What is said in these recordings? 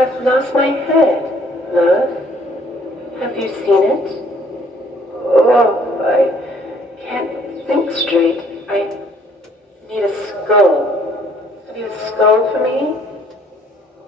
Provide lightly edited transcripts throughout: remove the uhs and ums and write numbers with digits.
I've lost my head, love. Have you seen it? Oh, I can't think straight. I need a skull. Have you a skull for me?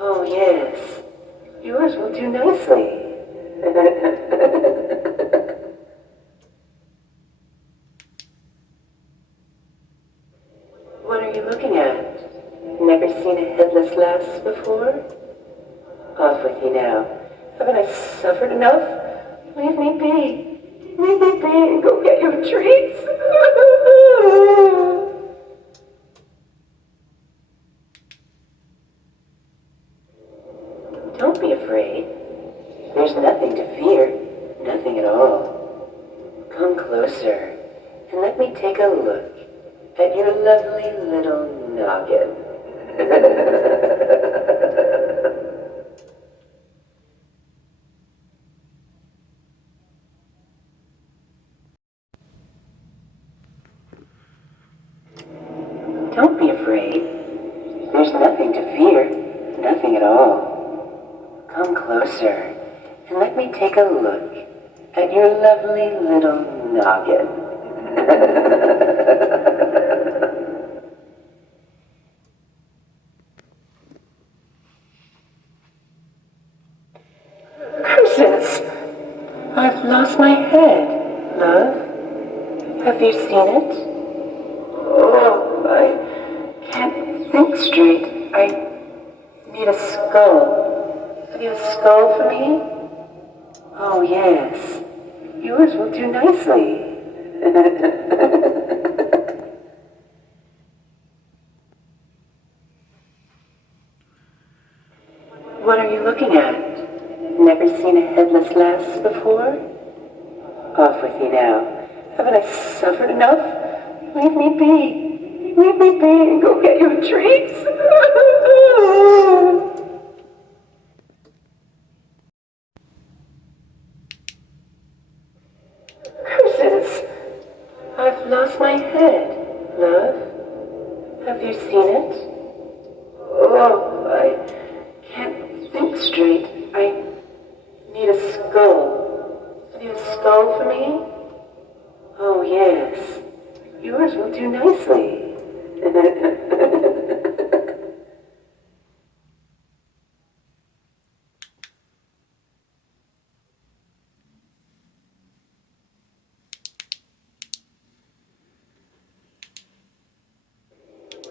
Oh, yes. Yours will do nicely. What are you looking at? Never seen a headless lass before? Off with you now. Haven't I suffered enough? Leave me be. Leave me be and go get your treats. Don't be afraid. There's nothing to fear. Nothing at all. Come closer and let me take a look at your lovely little noggin. Don't be afraid. There's nothing to fear. Nothing at all. Come closer and let me take a look at your lovely little noggin. Curses! I've lost my head, love. Have you seen it? Oh, I can't think straight. I need a skull. Have you a skull for me? Oh, yes. Yours will do nicely. What are you looking at? Never seen a headless lass before? Off with you now. Haven't I suffered enough? Leave me be. Leave me be and go get your treats. Curses! I've lost my head, love. Have you seen it? Oh, I can't think straight. I need a skull. Have you a skull for me? Oh, yes. Yours will do nicely.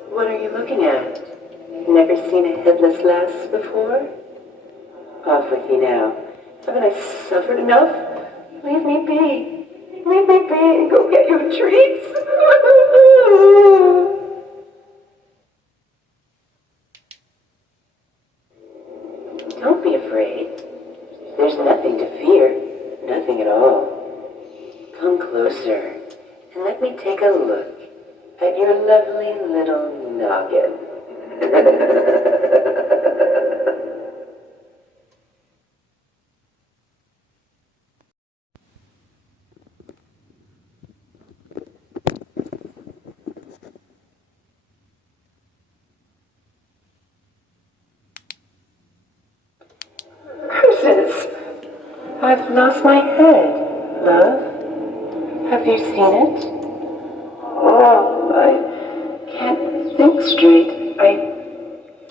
What are you looking at? Never seen a headless lass before? Off with you now. Haven't I suffered enough? Leave me be. Leave me be and go get your treats. Don't be afraid. There's nothing to fear. Nothing at all. Come closer and let me take a look at your lovely little noggin. Curses! I've lost my head, love. Have you seen it? Oh, I can't think straight. I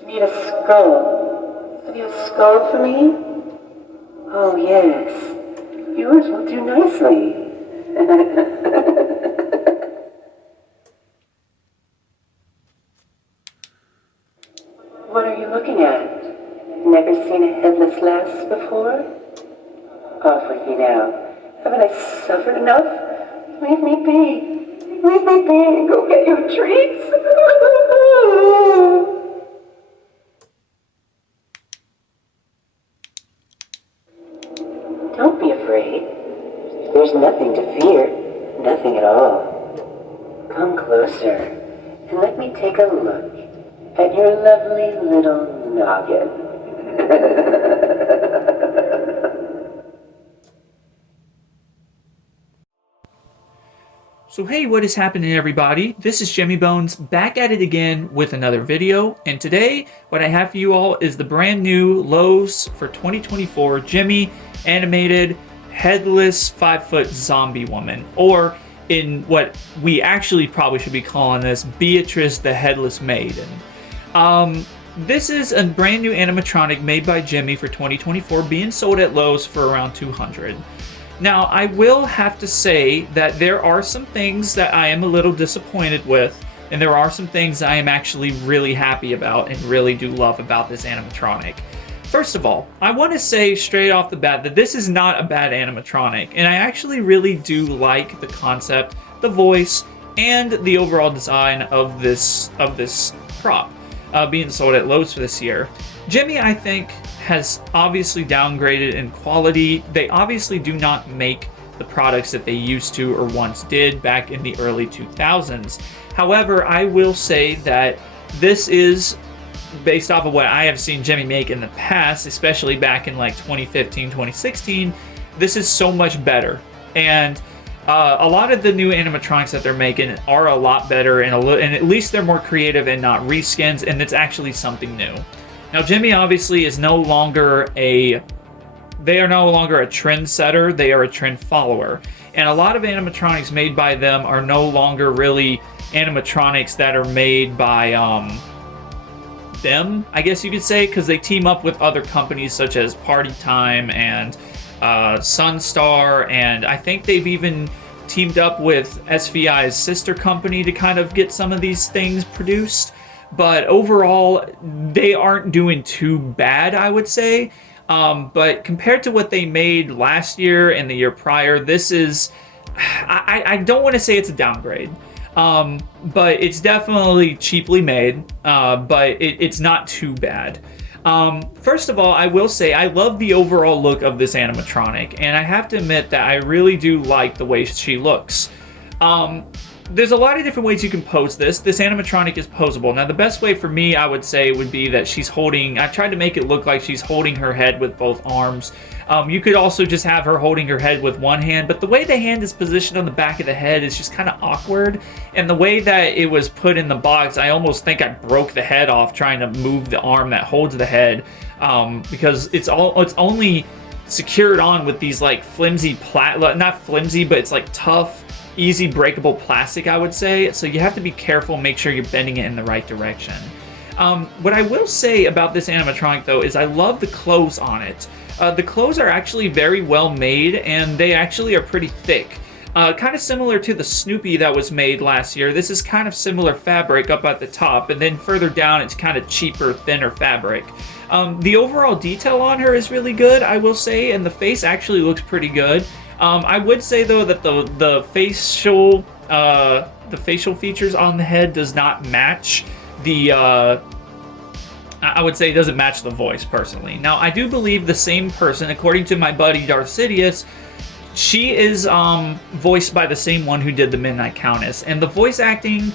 need a skull. Have you a skull for me? Oh, yes. Yours will do nicely. What are you looking at? Never seen a headless lass before? Off with you now. Haven't I suffered enough? Leave me be. Leave me be and go get your treats. Don't be afraid. There's nothing to fear. Nothing at all. Come closer and let me take a look at your lovely little noggin. So hey, what is happening everybody? This is Gemmy Bones back at it again with another video, and today what I have for you all is the brand new Lowe's for 2024 Gemmy animated headless 5-foot zombie woman, or in what we actually probably should be calling this, Beatrice the Headless Maiden. This is a brand new animatronic made by Gemmy for 2024, being sold at Lowe's for around $200. Now, I will have to say that there are some things that I am a little disappointed with, and there are some things I am actually really happy about and really do love about this animatronic. First of all, I want to say straight off the bat that this is not a bad animatronic, and I actually really do like the concept, the voice, and the overall design of this prop being sold at Lowe's for this year. Gemmy, I think, has obviously downgraded in quality. They obviously do not make the products that they used to or once did back in the early 2000s. However, I will say that this is based off of what I have seen Gemmy make in the past, especially back in like 2015, 2016. This is so much better. And a lot of the new animatronics that they're making are a lot better, and at least they're more creative and not reskins, and it's actually something new. Now, Gemmy obviously is no longer they are no longer a trendsetter, they are a trend follower. And a lot of animatronics made by them are no longer really animatronics that are made by them, I guess you could say, because they team up with other companies such as Party Time and Sunstar, and I think they've even teamed up with SVI's sister company to kind of get some of these things produced. But overall, they aren't doing too bad, I would say. But compared to what they made last year and the year prior, this is... I don't want to say it's a downgrade. But it's definitely cheaply made. But it's not too bad. First of all, I will say I love the overall look of this animatronic. And I have to admit that I really do like the way she looks. There's a lot of different ways you can pose this. This animatronic is posable. Now, the best way for me, I would say, would be that she's holding... I tried to make it look like she's holding her head with both arms. You could also just have her holding her head with one hand, but the way the hand is positioned on the back of the head is just kind of awkward. And the way that it was put in the box, I almost think I broke the head off trying to move the arm that holds the head, because it's only secured on with these like flimsy not flimsy, but it's like tough, easy breakable plastic, I would say. So you have to be careful, make sure you're bending it in the right direction. What I will say about this animatronic though is I love the clothes on it. The clothes are actually very well made, and they actually are pretty thick. Kind of similar to the Snoopy that was made last year. This is kind of similar fabric up at the top, and then further down it's kind of cheaper, thinner fabric. The overall detail on her is really good, I will say, and the face actually looks pretty good. I would say though that the facial features on the head does not match the I would say it doesn't match the voice personally. Now, I do believe the same person, according to my buddy Darth Sidious, she is voiced by the same one who did the Midnight Countess, and the voice acting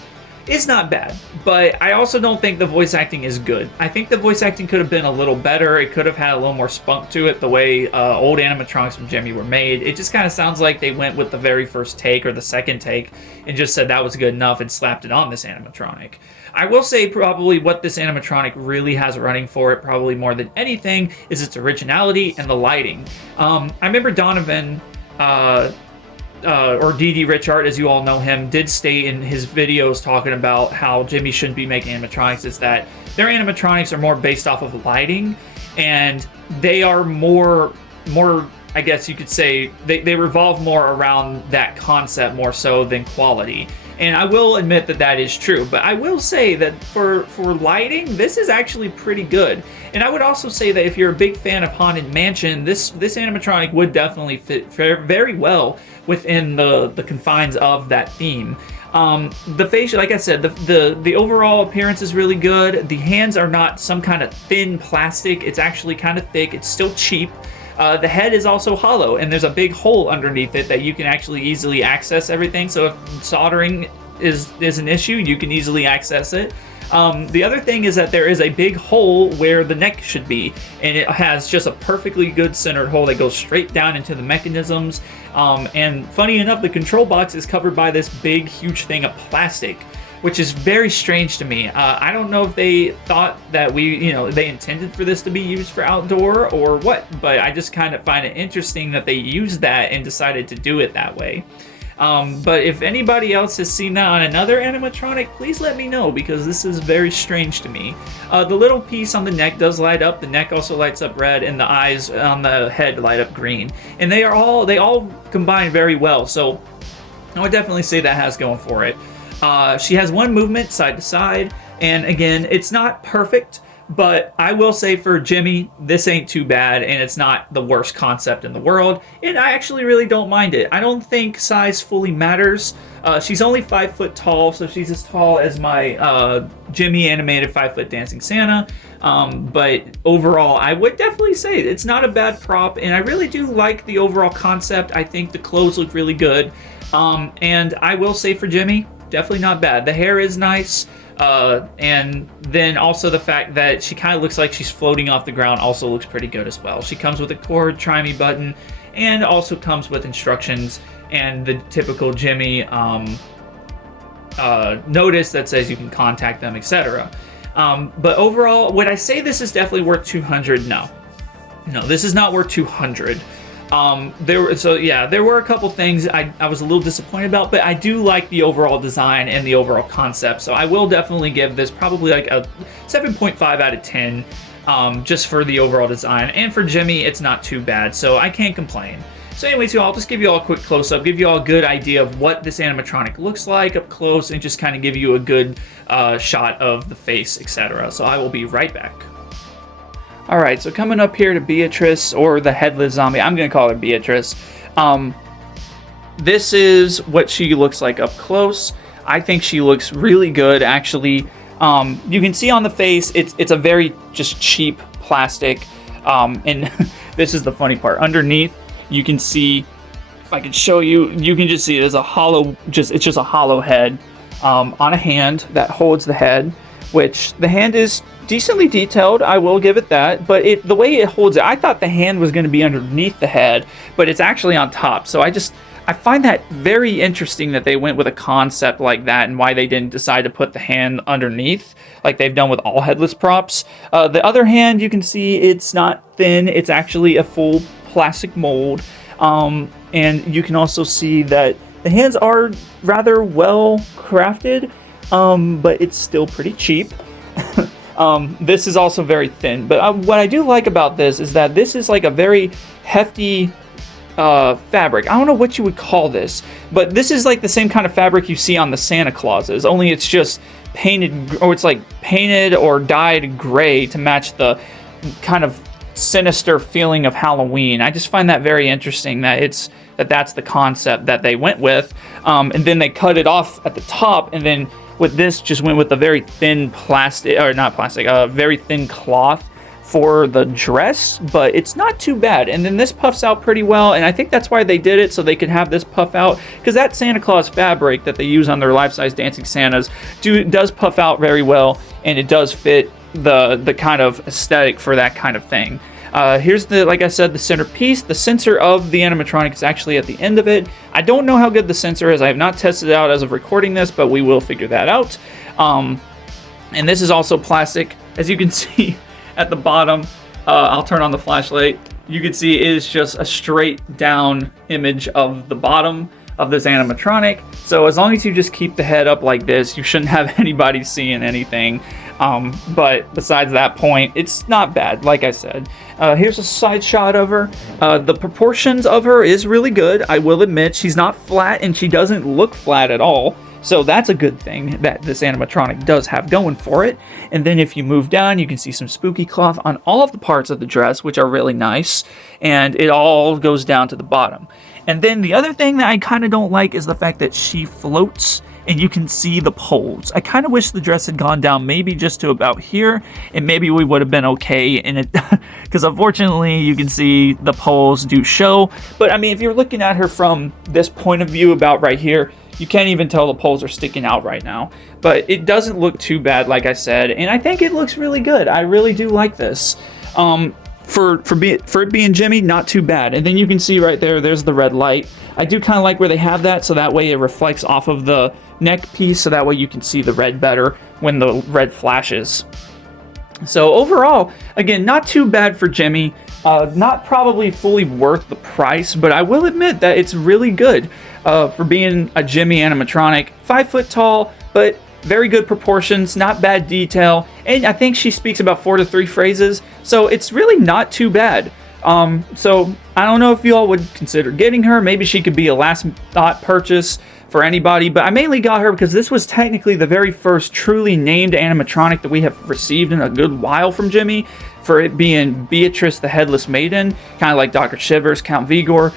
is not bad, but I also don't think the voice acting is good. I think the voice acting could have been a little better. It could have had a little more spunk to it, the way old animatronics from Gemmy were made. It just kind of sounds like they went with the very first take or the second take and just said that was good enough and slapped it on this animatronic. I will say probably what this animatronic really has running for it, probably more than anything, is its originality and the lighting. I remember Donovan... or DD Richard, as you all know him, did state in his videos talking about how Gemmy shouldn't be making animatronics, is that their animatronics are more based off of lighting, and they are more I guess you could say, they revolve more around that concept more so than quality. And I will admit that that is true, but I will say that for lighting, this is actually pretty good. And I would also say that if you're a big fan of Haunted Mansion, this animatronic would definitely fit very well within the confines of that theme. The facial, like I said, the overall appearance is really good. The hands are not some kind of thin plastic. It's actually kind of thick. It's still cheap. The head is also hollow, and there's a big hole underneath it that you can actually easily access everything. So if soldering is an issue. You can easily access it. The other thing is that there is a big hole where the neck should be, and it has just a perfectly good centered hole that goes straight down into the mechanisms. And funny enough, the control box is covered by this big, huge thing of plastic, which is very strange to me. I don't know if they thought that they intended for this to be used for outdoor or what, but I just kind of find it interesting that they used that and decided to do it that way. But if anybody else has seen that on another animatronic, please let me know, because this is very strange to me. The little piece on the neck does light up. The neck also lights up red, and the eyes on the head light up green. And they all combine very well. So I would definitely say that has going for it. She has one movement side to side, and again, it's not perfect, but I will say for Gemmy, this ain't too bad, and it's not the worst concept in the world, and I actually really don't mind it. I don't think size fully matters. She's only 5 foot tall, so she's as tall as my Gemmy animated 5 foot dancing Santa. But overall, I would definitely say it's not a bad prop, and I really do like the overall concept. I think the clothes look really good, and I will say for Gemmy, definitely not bad. The hair is nice. And then also the fact that she kind of looks like she's floating off the ground also looks pretty good as well. She comes with a cord, try me button, and also comes with instructions and the typical Gemmy notice that says you can contact them, etc. But overall, would I say this is definitely worth $200? No, this is not worth $200. There were a couple things I was a little disappointed about, but I do like the overall design and the overall concept, so I will definitely give this probably like a 7.5 out of 10, just for the overall design. And for Gemmy, it's not too bad, so I can't complain. So anyways, I'll just give you all a quick close-up, give you all a good idea of what this animatronic looks like up close, and just kind of give you a good shot of the face, etc. So I will be right back. Alright, so coming up here to Beatrice, or the Headless Zombie. I'm going to call her Beatrice. This is what she looks like up close. I think she looks really good, actually. You can see on the face, it's a very just cheap plastic. And this is the funny part. Underneath, you can see, if I can show you, you can just see there's a hollow, it's just a hollow head on a hand that holds the head, which the hand is decently detailed, I will give it that, but the way it holds it, I thought the hand was going to be underneath the head, but it's actually on top. So I find that very interesting that they went with a concept like that, and why they didn't decide to put the hand underneath like they've done with all Headless props. The other hand, you can see it's not thin, it's actually a full plastic mold, and you can also see that the hands are rather well crafted, but it's still pretty cheap. This is also very thin, but what I do like about this is that this is like a very hefty fabric. I don't know what you would call this, but this is like the same kind of fabric you see on the Santa Clauses, only it's just painted, or it's like painted or dyed gray to match the kind of sinister feeling of Halloween. I just find that very interesting that that's the concept that they went with, and then they cut it off at the top, and then with this just went with a very thin very thin cloth for the dress, but it's not too bad. And then this puffs out pretty well, and I think that's why they did it, so they could have this puff out, because that Santa Claus fabric that they use on their life-size dancing Santas does puff out very well, and it does fit the kind of aesthetic for that kind of thing. Here's like I said, the centerpiece. The sensor of the animatronic is actually at the end of it. I don't know how good the sensor is. I have not tested it out as of recording this, but we will figure that out. And this is also plastic. As you can see at the bottom, I'll turn on the flashlight. You can see it is just a straight down image of the bottom of this animatronic. So as long as you just keep the head up like this, you shouldn't have anybody seeing anything. But besides that point, it's not bad, like I said. Here's a side shot of her. The proportions of her is really good, I will admit. She's not flat, and she doesn't look flat at all. So that's a good thing that this animatronic does have going for it. And then if you move down, you can see some spooky cloth on all of the parts of the dress, which are really nice. And it all goes down to the bottom. And then the other thing that I kind of don't like is the fact that she floats and you can see the poles. I kind of wish the dress had gone down maybe just to about here, and maybe we would have been okay. And it, because unfortunately you can see the poles do show. But I mean, if you're looking at her from this point of view about right here, you can't even tell the poles are sticking out right now. But it doesn't look too bad, like I said, and I think it looks really good. I really do like this. For it being Gemmy, not too bad. And then you can see right there, there's the red light. I do kind of like where they have that, so that way it reflects off of the neck piece, so that way you can see the red better when the red flashes. So overall, again, not too bad for Gemmy. Not probably fully worth the price, but I will admit that it's really good for being a Gemmy animatronic. 5 foot tall, but very good proportions, not bad detail, and I think she speaks about 4 to 3 phrases, so it's really not too bad. So I don't know if you all would consider getting her. Maybe she could be a last thought purchase for anybody, but I mainly got her because this was technically the very first truly named animatronic that we have received in a good while from Gemmy, for it being Beatrice the Headless Maiden, kind of like Dr. Shivers, Count Vigor.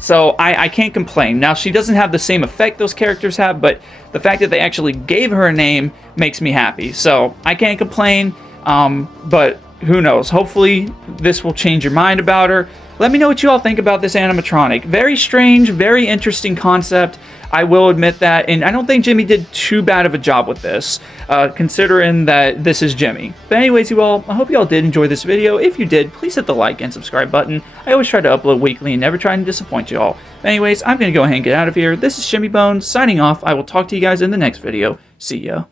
So I can't complain. Now, she doesn't have the same effect those characters have, but the fact that they actually gave her a name makes me happy. So I can't complain, but who knows? Hopefully this will change your mind about her. Let me know what you all think about this animatronic. Very strange, very interesting concept. I will admit that, and I don't think Gemmy did too bad of a job with this, considering that this is Gemmy. But anyways, you all, I hope you all did enjoy this video. If you did, please hit the like and subscribe button. I always try to upload weekly and never try to disappoint you all. But anyways, I'm going to go ahead and get out of here. This is Gemmy Bones, signing off. I will talk to you guys in the next video. See ya.